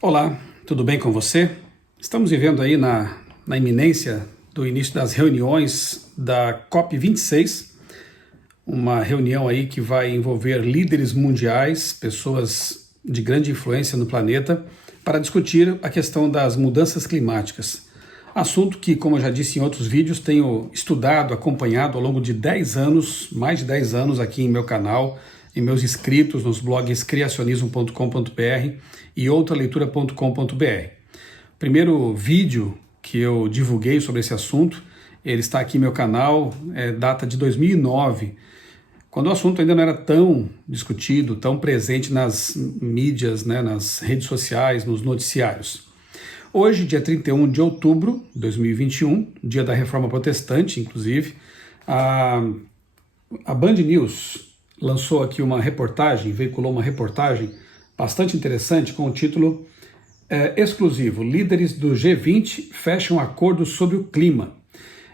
Olá, tudo bem com você? Estamos vivendo aí na iminência do início das reuniões da COP26, uma reunião aí que vai envolver líderes mundiais, pessoas de grande influência no planeta, para discutir a questão das mudanças climáticas. Assunto que, como eu já disse em outros vídeos, tenho estudado, acompanhado ao longo de 10 anos, mais de 10 anos aqui em meu canal, em meus inscritos nos blogs criacionismo.com.br e outraleitura.com.br. O primeiro vídeo que eu divulguei sobre esse assunto, ele está aqui no meu canal, data de 2009, quando o assunto ainda não era tão discutido, tão presente nas mídias, nas redes sociais, nos noticiários. Hoje, dia 31 de outubro de 2021, dia da Reforma Protestante, inclusive, a Band News lançou aqui uma reportagem, veiculou uma reportagem bastante interessante com o título exclusivo: Líderes do G20 fecham acordo sobre o clima.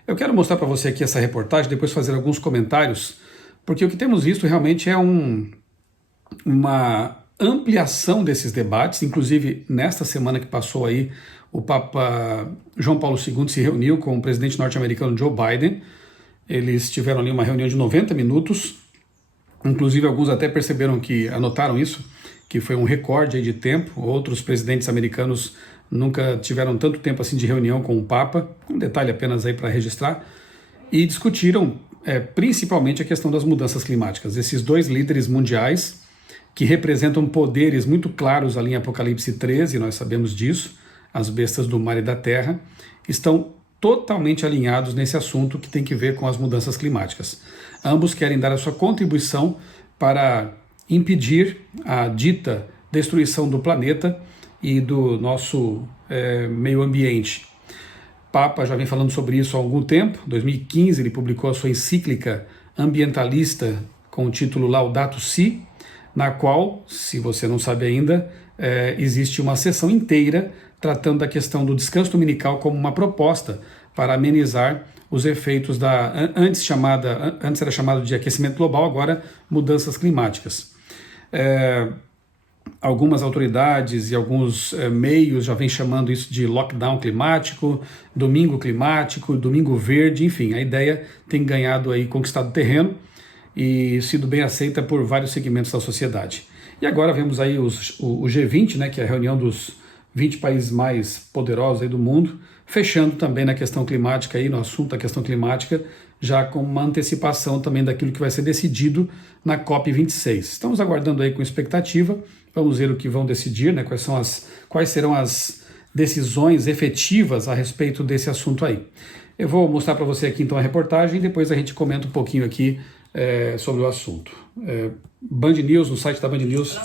Eu quero mostrar para você aqui essa reportagem, depois fazer alguns comentários, porque o que temos visto realmente é uma ampliação desses debates. Inclusive, nesta semana que passou aí, o Papa João Paulo II se reuniu com o presidente norte-americano Joe Biden. Eles tiveram ali uma reunião de 90 minutos, inclusive alguns até perceberam anotaram isso, que foi um recorde aí de tempo. Outros presidentes americanos nunca tiveram tanto tempo assim de reunião com o Papa, um detalhe apenas aí para registrar, e discutiram principalmente a questão das mudanças climáticas. Esses dois líderes mundiais, que representam poderes muito claros ali em Apocalipse 13, nós sabemos disso, as bestas do mar e da terra, estão totalmente alinhados nesse assunto que tem que ver com as mudanças climáticas. Ambos querem dar a sua contribuição para impedir a dita destruição do planeta e do nosso meio ambiente. O Papa já vem falando sobre isso há algum tempo. Em 2015 ele publicou a sua encíclica ambientalista com o título Laudato Si, na qual, se você não sabe ainda, existe uma sessão inteira tratando da questão do descanso dominical como uma proposta para amenizar os efeitos antes era chamado de aquecimento global, agora mudanças climáticas. Algumas autoridades e alguns meios já vêm chamando isso de lockdown climático, domingo climático, domingo verde, enfim, a ideia tem ganhado aí, conquistado terreno e sido bem aceita por vários segmentos da sociedade. E agora vemos aí o G20, que é a reunião dos 20 países mais poderosos aí do mundo, fechando também na questão climática, aí, no assunto da questão climática, já com uma antecipação também daquilo que vai ser decidido na COP26. Estamos aguardando aí com expectativa, vamos ver o que vão decidir, quais serão as decisões efetivas a respeito desse assunto aí. Eu vou mostrar para você aqui então a reportagem e depois a gente comenta um pouquinho aqui sobre o assunto. Band News, no site da Band News,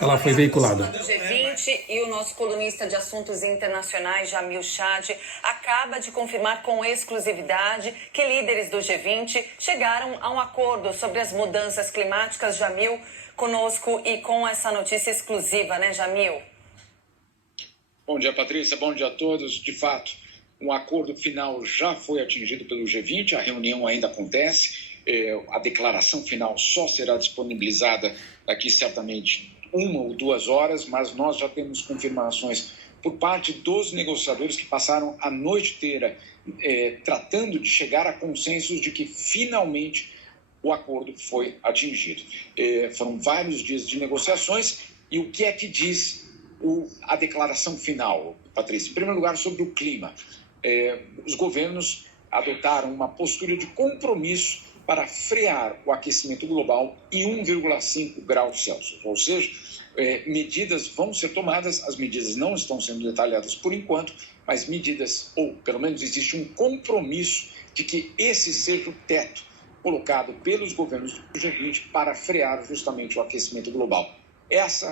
ela foi veiculada. Do G20 e o nosso colunista de assuntos internacionais, Jamil Chad, acaba de confirmar com exclusividade que líderes do G20 chegaram a um acordo sobre as mudanças climáticas. Jamil, conosco e com essa notícia exclusiva, né, Jamil? Bom dia, Patrícia. Bom dia a todos. De fato, um acordo final já foi atingido pelo G20, a reunião ainda acontece. A declaração final só será disponibilizada daqui certamente 1 ou 2 horas, mas nós já temos confirmações por parte dos negociadores que passaram a noite inteira tratando de chegar a consensos de que finalmente o acordo foi atingido. Foram vários dias de negociações e o que é que diz a declaração final, Patrícia? Em primeiro lugar, sobre o clima. Os governos adotaram uma postura de compromisso para frear o aquecimento global em 1,5 graus Celsius. Ou seja, medidas vão ser tomadas, as medidas não estão sendo detalhadas por enquanto, mas medidas, ou pelo menos existe um compromisso de que esse seja o teto colocado pelos governos do G20 para frear justamente o aquecimento global. Esse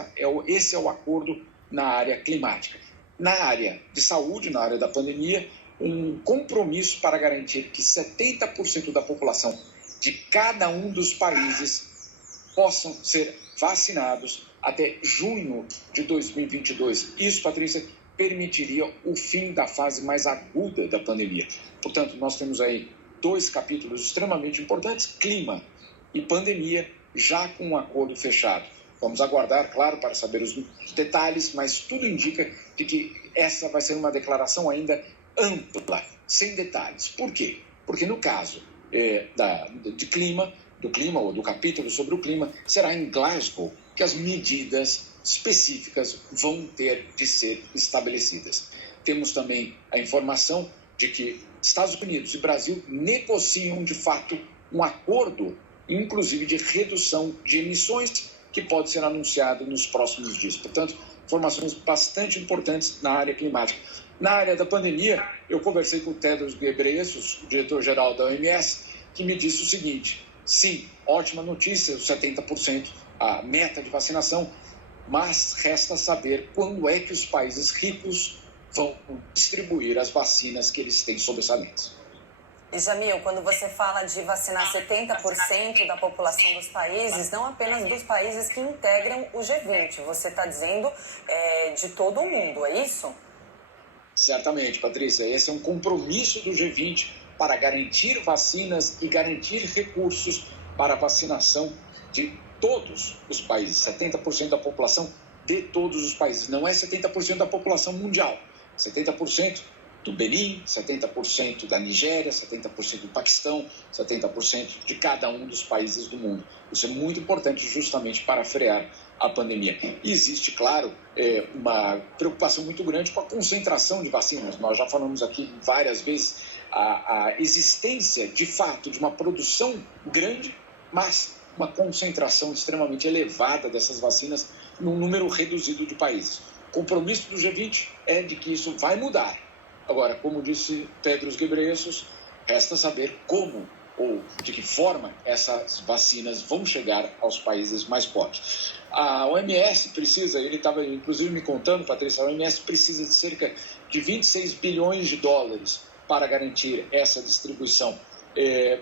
é o acordo na área climática. Na área de saúde, na área da pandemia, um compromisso para garantir que 70% da população de cada um dos países possam ser vacinados até junho de 2022. Isso, Patrícia, permitiria o fim da fase mais aguda da pandemia. Portanto, nós temos aí 2 capítulos extremamente importantes, clima e pandemia, já com um acordo fechado. Vamos aguardar, claro, para saber os detalhes, mas tudo indica que essa vai ser uma declaração ainda ampla, sem detalhes. Por quê? Porque no caso do clima ou do capítulo sobre o clima, será em Glasgow que as medidas específicas vão ter de ser estabelecidas. Temos também a informação de que Estados Unidos e Brasil negociam, de fato, um acordo, inclusive de redução de emissões, que pode ser anunciado nos próximos dias. Portanto, informações bastante importantes na área climática. Na área da pandemia, eu conversei com o Tedros Ghebreyesus, o diretor-geral da OMS, que me disse o seguinte: sim, ótima notícia, os 70%, a meta de vacinação, mas resta saber quando é que os países ricos vão distribuir as vacinas que eles têm sob essa mesa. E, Jamil, quando você fala de vacinar 70% da população dos países, não apenas dos países que integram o G20, você está dizendo de todo o mundo, é isso? Certamente, Patrícia. Esse é um compromisso do G20 para garantir vacinas e garantir recursos para a vacinação de todos os países, 70% da população de todos os países. Não é 70% da população mundial, 70% do Benin, 70% da Nigéria, 70% do Paquistão, 70% de cada um dos países do mundo. Isso é muito importante justamente para frear a pandemia. E existe, claro, uma preocupação muito grande com a concentração de vacinas. Nós já falamos aqui várias vezes a existência, de fato, de uma produção grande, mas uma concentração extremamente elevada dessas vacinas num número reduzido de países. O compromisso do G20 é de que isso vai mudar. Agora, como disse Tedros Ghebreyesus, resta saber como ou de que forma essas vacinas vão chegar aos países mais pobres. A OMS precisa, ele estava inclusive me contando, Patrícia, a OMS precisa de cerca de 26 bilhões de dólares para garantir essa distribuição.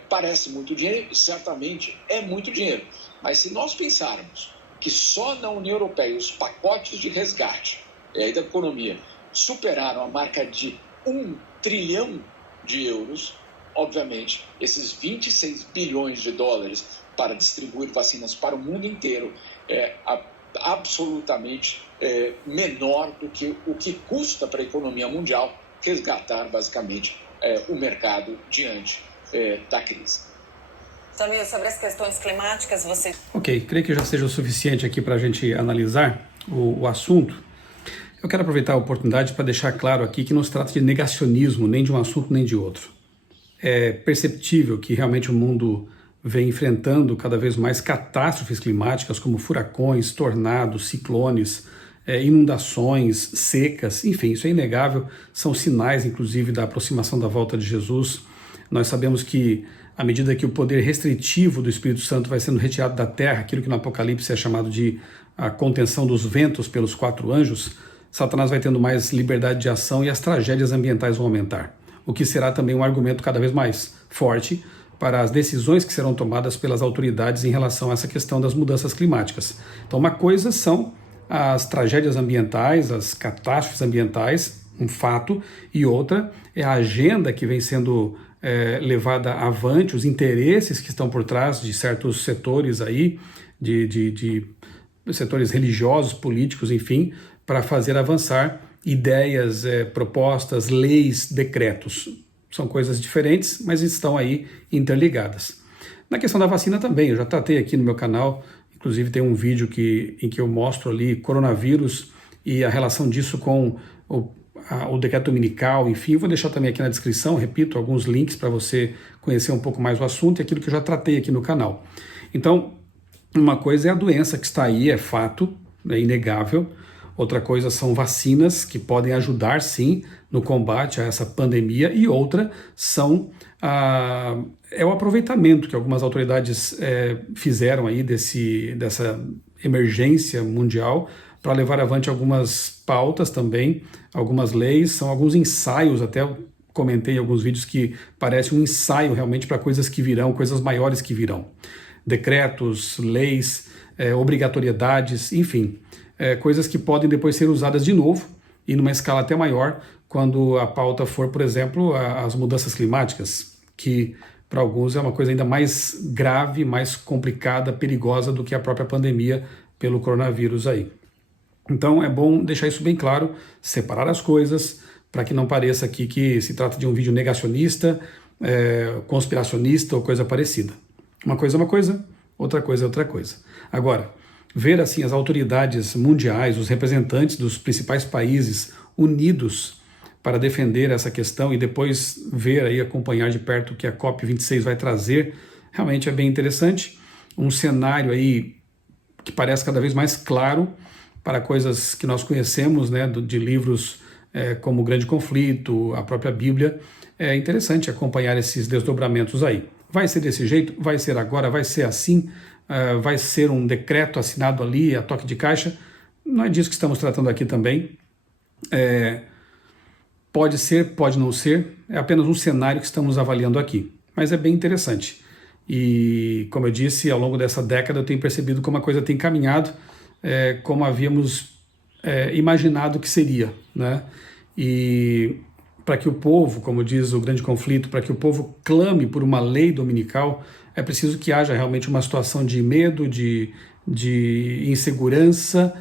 Parece muito dinheiro, e certamente é muito dinheiro, mas se nós pensarmos que só na União Europeia os pacotes de resgate da economia superaram a marca de 1 trilhão de euros, obviamente, esses 26 bilhões de dólares para distribuir vacinas para o mundo inteiro é absolutamente menor do que o que custa para a economia mundial resgatar, basicamente, o mercado diante da crise. Jamil, sobre as questões climáticas, você... Ok, creio que já seja o suficiente aqui para a gente analisar o assunto. Eu quero aproveitar a oportunidade para deixar claro aqui que não se trata de negacionismo, nem de um assunto nem de outro. É perceptível que realmente o mundo vem enfrentando cada vez mais catástrofes climáticas como furacões, tornados, ciclones, inundações, secas, enfim, isso é inegável, são sinais inclusive da aproximação da volta de Jesus. Nós sabemos que à medida que o poder restritivo do Espírito Santo vai sendo retirado da terra, aquilo que no Apocalipse é chamado de a contenção dos ventos pelos 4 anjos, Satanás vai tendo mais liberdade de ação e as tragédias ambientais vão aumentar, o que será também um argumento cada vez mais forte para as decisões que serão tomadas pelas autoridades em relação a essa questão das mudanças climáticas. Então, uma coisa são as tragédias ambientais, as catástrofes ambientais, um fato, e outra é a agenda que vem sendo levada avante, os interesses que estão por trás de certos setores aí, de setores religiosos, políticos, enfim, para fazer avançar ideias, propostas, leis, decretos. São coisas diferentes, mas estão aí interligadas. Na questão da vacina também, eu já tratei aqui no meu canal, inclusive tem um vídeo em que eu mostro ali coronavírus e a relação disso com o decreto dominical, enfim, eu vou deixar também aqui na descrição, repito, alguns links para você conhecer um pouco mais o assunto e aquilo que eu já tratei aqui no canal. Então, uma coisa é a doença que está aí, é fato, é inegável. Outra coisa são vacinas que podem ajudar, sim, no combate a essa pandemia. E outra são o aproveitamento que algumas autoridades fizeram aí dessa emergência mundial para levar avante algumas pautas também, algumas leis, são alguns ensaios, até eu comentei em alguns vídeos que parece um ensaio realmente para coisas que virão, coisas maiores que virão. Decretos, leis, obrigatoriedades, enfim, coisas que podem depois ser usadas de novo e numa escala até maior quando a pauta for, por exemplo, as mudanças climáticas, que para alguns é uma coisa ainda mais grave, mais complicada, perigosa do que a própria pandemia pelo coronavírus aí. Então é bom deixar isso bem claro, separar as coisas, para que não pareça aqui que se trata de um vídeo negacionista, conspiracionista ou coisa parecida. Uma coisa é uma coisa, outra coisa é outra coisa. Agora, ver assim as autoridades mundiais, os representantes dos principais países unidos para defender essa questão e depois ver aí, acompanhar de perto o que a COP26 vai trazer, realmente é bem interessante. Um cenário aí que parece cada vez mais claro para coisas que nós conhecemos, né, de livros como O Grande Conflito, a própria Bíblia. É interessante acompanhar esses desdobramentos aí. Vai ser desse jeito? Vai ser agora? Vai ser assim? Vai ser um decreto assinado ali, a toque de caixa? Não é disso que estamos tratando aqui também. Pode ser, pode não ser, é apenas um cenário que estamos avaliando aqui. Mas é bem interessante. E, como eu disse, ao longo dessa década eu tenho percebido como a coisa tem caminhado, como havíamos imaginado que seria, né? E para que o povo, como diz O Grande Conflito, para que o povo clame por uma lei dominical, é preciso que haja realmente uma situação de medo, de insegurança,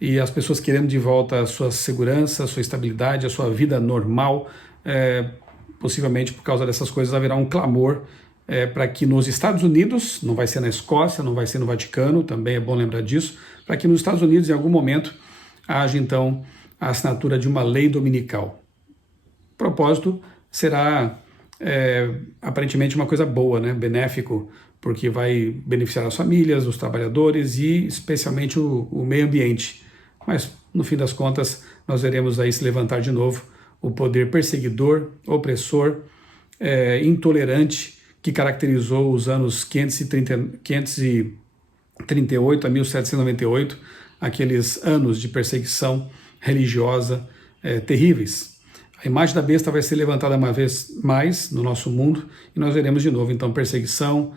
e as pessoas querendo de volta a sua segurança, a sua estabilidade, a sua vida normal. Possivelmente por causa dessas coisas haverá um clamor para que nos Estados Unidos, não vai ser na Escócia, não vai ser no Vaticano, também é bom lembrar disso, para que nos Estados Unidos em algum momento haja então a assinatura de uma lei dominical. O propósito será aparentemente uma coisa boa, né? Benéfico, porque vai beneficiar as famílias, os trabalhadores e especialmente o meio ambiente. Mas no fim das contas nós veremos aí se levantar de novo o poder perseguidor, opressor, intolerante que caracterizou os anos 538 a 1798, aqueles anos de perseguição religiosa terríveis. A imagem da besta vai ser levantada uma vez mais no nosso mundo e nós veremos de novo, então, perseguição,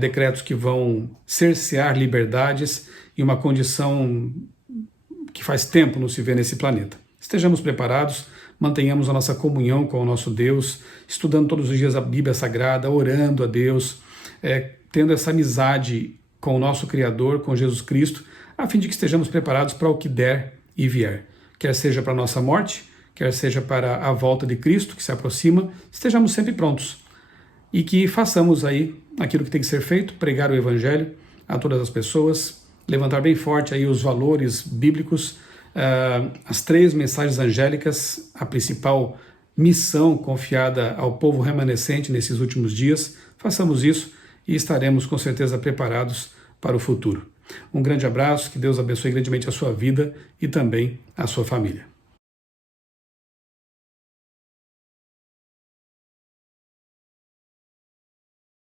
decretos que vão cercear liberdades e uma condição que faz tempo não se vê nesse planeta. Estejamos preparados, mantenhamos a nossa comunhão com o nosso Deus, estudando todos os dias a Bíblia Sagrada, orando a Deus, tendo essa amizade com o nosso Criador, com Jesus Cristo, a fim de que estejamos preparados para o que der e vier. Quer seja para a nossa morte, quer seja para a volta de Cristo que se aproxima, estejamos sempre prontos. E que façamos aí aquilo que tem que ser feito, pregar o Evangelho a todas as pessoas, levantar bem forte aí os valores bíblicos, as 3 mensagens angélicas, a principal missão confiada ao povo remanescente nesses últimos dias. Façamos isso e estaremos com certeza preparados para o futuro. Um grande abraço, que Deus abençoe grandemente a sua vida e também a sua família.